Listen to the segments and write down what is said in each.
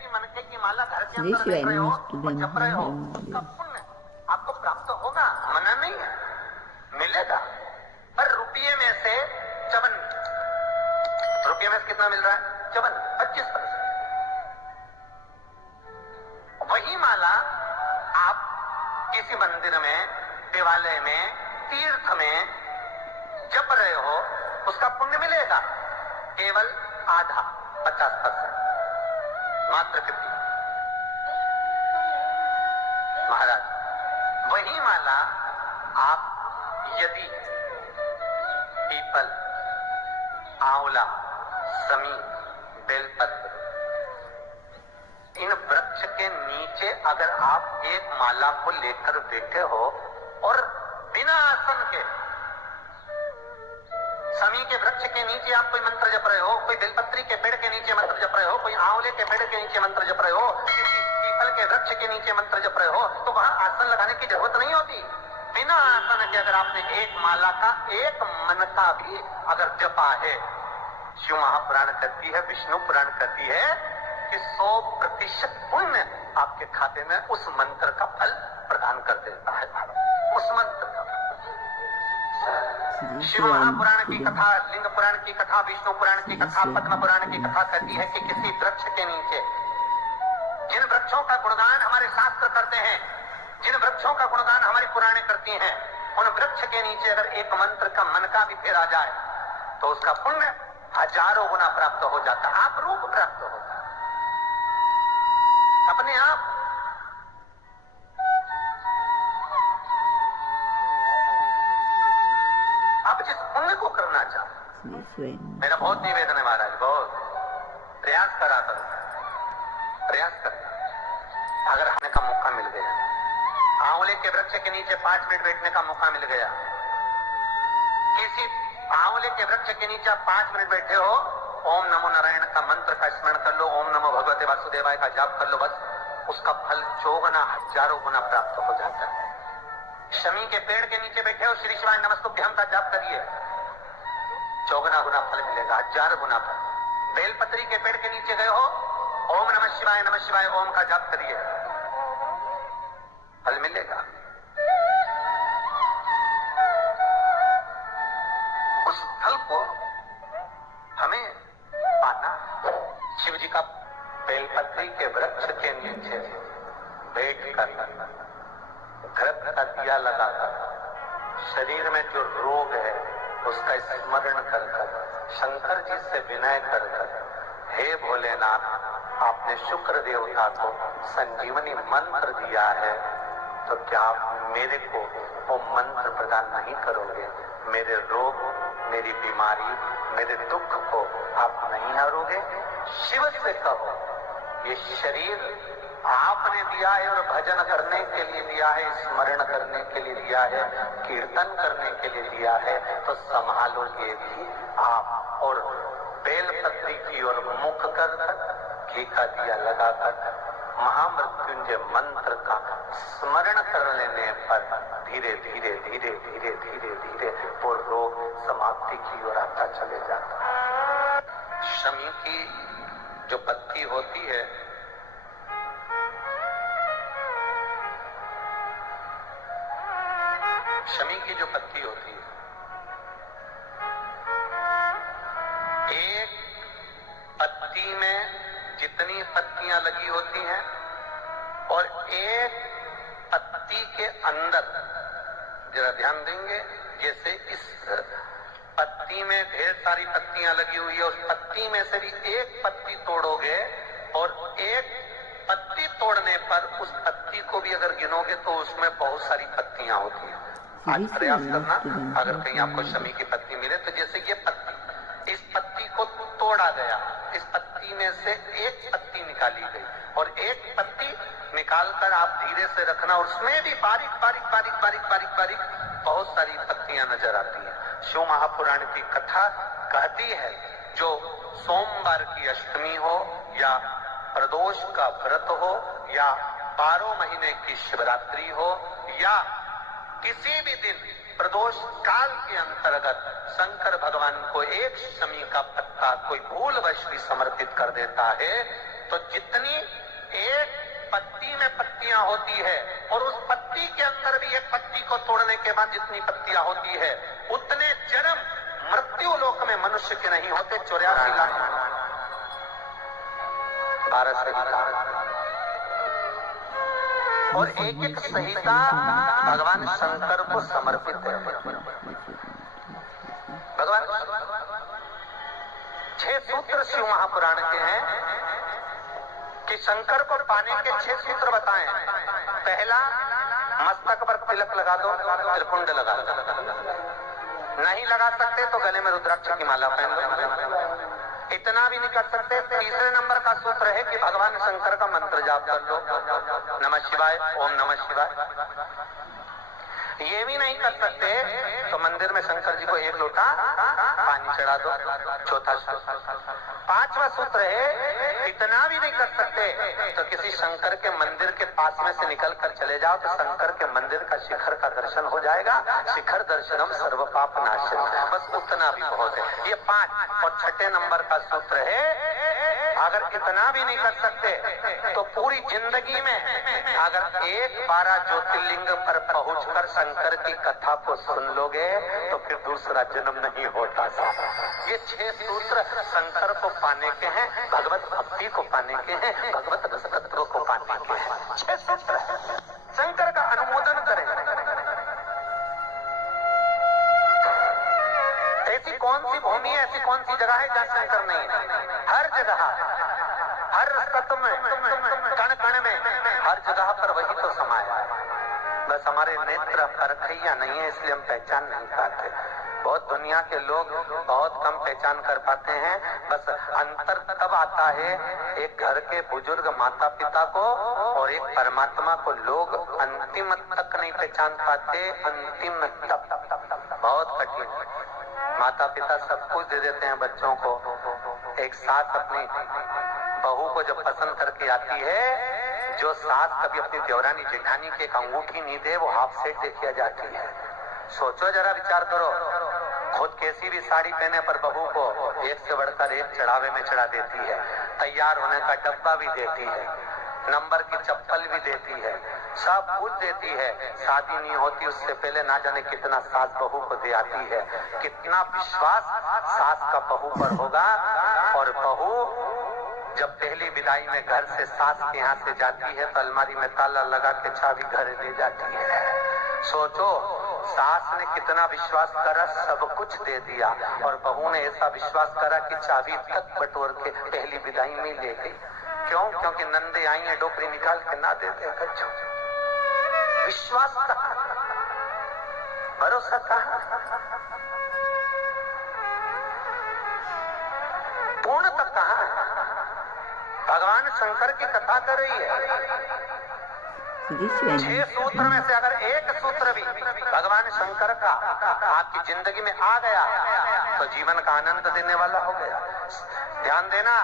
भी मनके की माला घर के अंदर रख रहे हो और जप रहे हो, उसका पुण्य आपको प्राप्त होगा, मना नहीं है, मिलेगा। पर रुपये में से 54, रुपये में से कितना मिल रहा है? 25%। वही माला आप किसी मंदिर में, देवालय में, तीर्थ में जप रहे हो, उसका पुण्य मिलेगा केवल आधा, 50%, मात्र 50। महाराज वही माला आप यदि पीपल, आंवला, समी, बेलपत्र, इन वृक्ष के नीचे अगर आप एक माला को लेकर बैठे हो और बिना आसन के, समी के वृक्ष के नीचे आप कोई मंत्र जप रहे हो, कोई बेलपत्री के पेड़ के नीचे मंत्र जप रहे हो, कोई आंवले के पेड़ के नीचे मंत्र जप रहे हो, किसी पीपल के वृक्ष के नीचे मंत्र जप रहे हो, तो वहां आसन लगाने की जरूरत नहीं होती। बिना आसन के अगर आपने एक माला का एक मन का भी अगर जपा है, शिव महापुराण कहती है, विष्णु पुराण कहती है कि 100% पुण्य आपके खाते में उस मंत्र का फल प्रदान कर देता है। उस मंत्र का शिव महापुराण की कथा, लिंग पुराण की कथा, विष्णु पुराण की कथा, पद्म पुराण की कथा कहती है कि किसी वृक्ष के नीचे, जिन वृक्षों का गुणगान हमारे शास्त्र करते हैं, जिन वृक्षों का गुणगान हमारी पुराणे करती हैं, उन वृक्ष के नीचे अगर एक मंत्र का मन का भी फेरा जाए तो उसका पुण्य हजारों गुना प्राप्त हो जाता है, आप रूप प्राप्त होता है अपने आप। आप जिस पुण्य को करना चाहते, मेरा बहुत निवेदन है महाराज, बहुत प्रयास करा करो, प्रयास करना। अगर आने का मौका मिल गया, आंवले के वृक्ष के नीचे 5 मिनट बैठने का मौका मिल गया, किसी आंवले के वृक्ष के नीचे 5 मिनट बैठे हो, ओम नमो नारायण का मंत्र का स्मरण कर लो, ओम नमो भगवते वासुदेवाय का जाप कर लो, बस उसका फल 4 गुना, हजारों गुना प्राप्त हो जाता है। शमी के पेड़ के नीचे बैठे हो, श्री शिवाय नमस्तुभ्यम का जाप करिए, 4 गुना फल मिलेगा, 1000 गुना फल। बेलपत्री के पेड़ के नीचे गए हो, ओम नमः शिवाय ओम का जाप करिए, फल मिलेगा। उस फल को हमें पाना। शिव जी का बेलपत्री के वृक्ष के नीचे बैठकर घृत का दिया लगाकर शरीर में जो रोग है उसका स्मरण कर कर, शंकर जी से विनय कर कर, हे भोलेनाथ, आपने शुक्र देवता को संजीवनी मंत्र दिया है, तो क्या आप मेरे को वो मंत्र प्रदान नहीं करोगे? मेरे रोग, मेरी बीमारी, मेरे दुख को आप नहीं हारोगे? शिव से कहो, ये शरीर आपने दिया है और भजन करने के लिए दिया है, स्मरण करने के लिए दिया है, कीर्तन करने के लिए दिया है, तो संभालोगे भी आप। और बेलपत्री की ओर मुख कर घी का दिया लगाकर महामृत्युंजय मंत्र का स्मरण कर लेने पर धीरे धीरे धीरे धीरे धीरे धीरे वो रोग समाप्ति की ओर आता चले जाता है। शमी की जो पत्ती होती है, शमी की जो पत्ती होती है, एक पत्ती में जितनी पत्तियां लगी होती हैं और एक पत्ती के अंदर, जरा ध्यान देंगे, जैसे इस पत्ती में ढेर सारी पत्तियां लगी हुई है, उस पत्ती में से भी एक पत्ती तोड़ोगे और एक पत्ती तोड़ने पर उस पत्ती को भी अगर गिनोगे तो उसमें बहुत सारी पत्तियां होती हैं। आज प्रयास करना, अगर कहीं आपको शमी की पत्ती मिले तो जैसे ये पत्ती, इस पत्ती को तोड़ा गया, इस पत्ती में से एक पत्ती निकाली गई और एक पत्ती निकालकर आप धीरे से रखना, उसमें भी बारीक बारीक बारीक बारीक बारीक बारीक बहुत सारी पत्तियां नजर आती हैं। शिव महापुराण की कथा कहती है, जो सोमवार की अष्टमी हो या प्रदोष का व्रत हो या 12 महीने की शिवरात्रि हो या किसी भी दिन प्रदोष काल के अंतर्गत शंकर भगवान को एक शमी का पत्ता कोई भूलवश भी समर्पित कर देता है, तो जितनी पत्तियां होती है और उस पत्ती के अंदर भी एक पत्ती को तोड़ने के बाद जितनी पत्तियां होती है उतने जन्म मृत्यु लोक में मनुष्य के नहीं होते। 84 लाख 12 से और एक एक संहिता भगवान शंकर को समर्पित है। भगवान 6 सूत्र शिव महापुराण के हैं कि शंकर को पाने के 6 सूत्र बताएं। पहला, मस्तक पर तिलक लगा दो, त्रिपुंड लगा दो। नहीं लगा सकते तो गले में रुद्राक्ष की माला पहन लो। इतना भी नहीं कर सकते, तीसरे नंबर का सूत्र है कि भगवान शंकर का मंत्र जाप कर लो, नमः शिवाय, ओम नमः शिवाय। ये भी नहीं कर सकते तो मंदिर में शंकर जी को 1 लोटा पानी चढ़ा दो। चौथा सूत्र। 5वां सूत्र है, इतना भी नहीं कर सकते तो किसी शंकर के मंदिर के पास में से निकल कर चले जाओ तो शंकर के मंदिर का शिखर का दर्शन हो जाएगा। शिखर दर्शनम सर्व पाप नाशनम। बस उतना भी बहुत है। ये 5। और 6ठे नंबर का सूत्र है, अगर इतना भी नहीं कर सकते तो पूरी जिंदगी में अगर 1 12 ज्योतिर्लिंग पर पहुंचकर शंकर की कथा को सुन लोगे तो फिर दूसरा जन्म नहीं होता। ये 6 सूत्र शंकर को पाने के हैं, भगवत भक्ति को पाने के हैं, भगवत रसतत्व को पाने के हैं। 6 सूत्र शंकर का अनुमोदन करें। ऐसी कौन सी भूमि है, ऐसी कौन सी जगह है जहाँ शंकर नहीं है? हर जगह, हर तत्व में, कण कण में, हर जगह पर वही तो समाया है। बस हमारे नेत्र परखैया नहीं है, इसलिए हम पहचान नहीं पाते। बहुत दुनिया के लोग बहुत कम पहचान कर पाते हैं। बस अंतर तब आता है एक घर के बुजुर्ग माता पिता को और एक परमात्मा को लोग अंतिम तक नहीं पहचान पाते। अंतिम तक बहुत कठिन। माता पिता सब कुछ दे देते हैं बच्चों को। एक सास अपनी बहू को जब पसंद करके आती है, जो सास कभी अपनी देवरानी जेठानी की एक अंगूठी नहीं दे वो हाफ सेट देखी जाती है। सोचो जरा, विचार करो, खुद कैसी भी साड़ी पहने पर बहू को एक से बढ़कर एक चढ़ावे में चढ़ा देती है, तैयार होने का डब्बा भी देती है, नंबर की चप्पल भी देती है, सब कुछ देती है। शादी नहीं होती उससे पहले ना जाने कितना सास बहू को दे आती है। कितना विश्वास सास का बहू पर होगा। और बहू जब पहली विदाई में घर से सास के यहाँ से जाती है तो अलमारी में ताला लगा के चाबी घर ले जाती है। सोचो, सास ने कितना विश्वास करा, सब कुछ दे दिया, और बहू ने ऐसा विश्वास करा कि चाबी तक बटोर के पहली विदाई में ले गई। क्यों? क्योंकि नंदे आई है, डोकरी निकाल के ना देते। विश्वास कहाँ, भरोसा कहाँ, पूर्णता कहाँ? भगवान शंकर की कथा कर रही है। 6 सूत्र में से अगर एक सूत्र भी भगवान शंकर का आपकी जिंदगी में आ गया तो जीवन का आनंद देने वाला हो गया। ध्यान देना,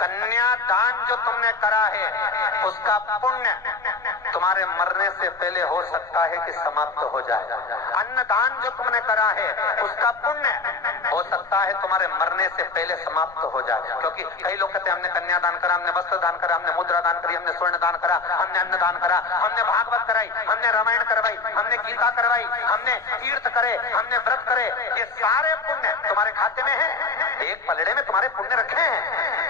कन्यादान जो तुमने करा है उसका पुण्य तुम्हारे मरने से पहले हो सकता है कि समाप्त हो जाए। अन्नदान जो तुमने करा है उसका पुण्य हो सकता है तुम्हारे मरने से पहले समाप्त हो जाए। क्योंकि कई लोग कहते हैं हमने कन्यादान करा, हमने वस्त्र दान करा, हमने मुद्रा दान करी, हमने स्वर्ण दान करा, हमने अन्न दान करा, हमने भागवत कराई, हमने रामायण करवाई, हमने गीता करवाई, हमने तीर्थ करे, हमने व्रत करे। ये सारे पुण्य तुम्हारे खाते में है। एक पलड़े में तुम्हारे पुण्य रखे हैं,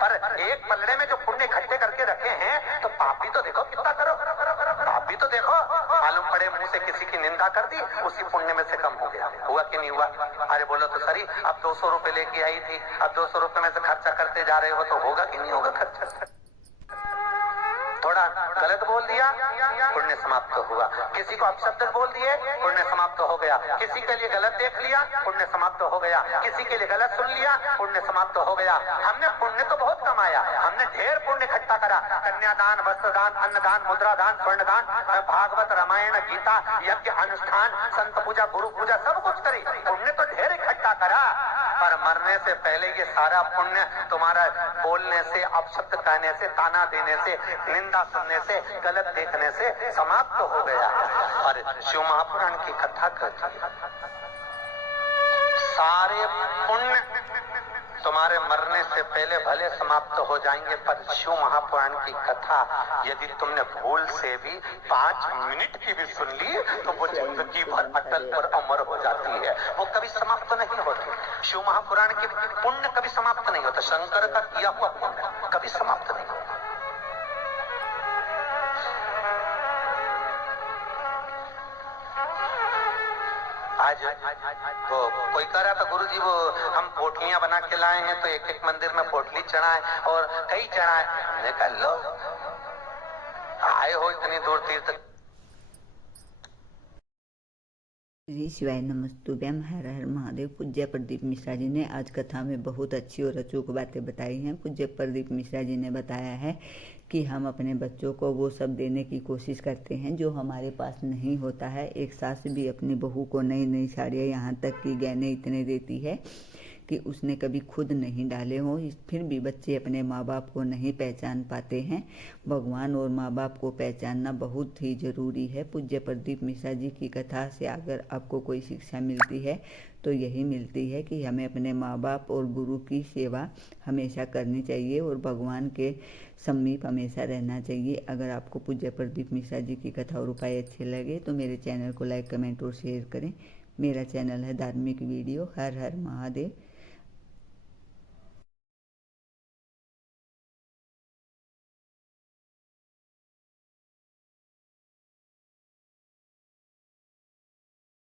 पर एक पलड़े में जो पुण्य इकट्ठे करके रखे हैं तो पाप भी तो देखो कितना करो, पाप भी तो देखो। मालूम पड़े मुंह से किसी की निंदा कर दी, उसी पुण्य में से कम हो गया। हुआ कि नहीं हुआ? अरे बोलो तो सही, अब 200 रुपए लेके आई थी, अब 200 रुपए में से खर्चा करते जा रहे हो तो होगा कि नहीं होगा खर्चा? थोड़ा गलत बोल दिया, पुण्य समाप्त हुआ। किसी को अपशब्द बोल दिए, पुण्य समाप्त हो गया। किसी के लिए गलत देख लिया, पुण्य समाप्त हो गया। किसी के लिए गलत सुन लिया, पुण्य समाप्त हो गया। हमने पुण्य तो बहुत कमाया, हमने ढेर पुण्य इकट्ठा करा। कन्यादान, वस्त्रदान, अन्नदान, मुद्रादान, स्वर्णदान, भागवत, रामायण, गीता, यज्ञ, अनुष्ठान, संत पूजा, गुरु पूजा, सब कुछ करी। पुण्य तो ढेर इकट्ठा करा, पर मरने से पहले ये सारा पुण्य तुम्हारा बोलने से, अपशब्द कहने से, ताना देने से, निंदा सुनने से, गलत देखने से समाप्त हो गया। और शिव महापुराण की कथा करती है, सारे पुण्य तुम्हारे मरने से पहले भले समाप्त हो जाएंगे, पर शिव महापुराण की कथा यदि तुमने भूल से भी 5 मिनट की भी सुन ली तो वो जिंदगी भर अटल और अमर हो जाती है, वो कभी समाप्त नहीं होती। शिव महापुराण के पुण्य कभी समाप्त नहीं होता, शंकर का किया हुआ पुण्य कभी समाप्त नहीं होता। आज वो कोई कह रहा था गुरुजी वो हम पोटलियां बना के लाए हैं तो एक एक मंदिर में पोटली चढ़ाए और कई चढ़ाए। हमने कहा लो आए हो इतनी दूर तीर्थ। श्री शिवाय नमस्तुभ्यम। हर हर महादेव। पूज्य प्रदीप मिश्रा जी ने आज कथा में बहुत अच्छी और अचूक बातें बताई हैं। पूज्य प्रदीप मिश्रा जी ने बताया है कि हम अपने बच्चों को वो सब देने की कोशिश करते हैं जो हमारे पास नहीं होता है। एक सास भी अपनी बहू को नई नई साड़ियाँ, यहाँ तक कि गहने इतने देती है कि उसने कभी खुद नहीं डाले हों, फिर भी बच्चे अपने माँ बाप को नहीं पहचान पाते हैं। भगवान और माँ बाप को पहचानना बहुत ही ज़रूरी है। पूज्य प्रदीप मिश्रा जी की कथा से अगर आपको कोई शिक्षा मिलती है तो यही मिलती है कि हमें अपने माँ बाप और गुरु की सेवा हमेशा करनी चाहिए और भगवान के समीप हमेशा रहना चाहिए। अगर आपको पूज्य प्रदीप मिश्रा जी की कथा और उपाय अच्छे लगे तो मेरे चैनल को लाइक, कमेंट और शेयर करें। मेरा चैनल है धार्मिक वीडियो। हर हर महादेव।